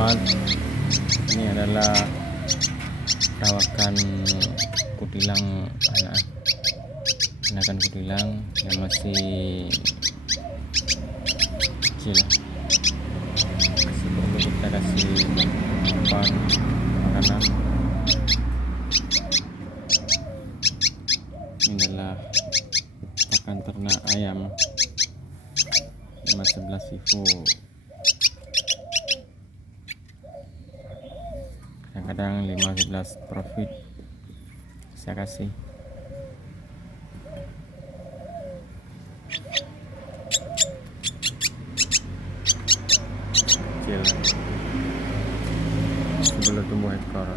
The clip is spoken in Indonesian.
teman-teman, ini adalah perawakan kutilang anakan kutilang yang masih kecil. Sebelum kita kasih makanan, ini adalah pakan ternak ayam 511 Vivo. Kadang-kadang 511 Profit saya kasih. Kecil sebelum tumbuh ekor.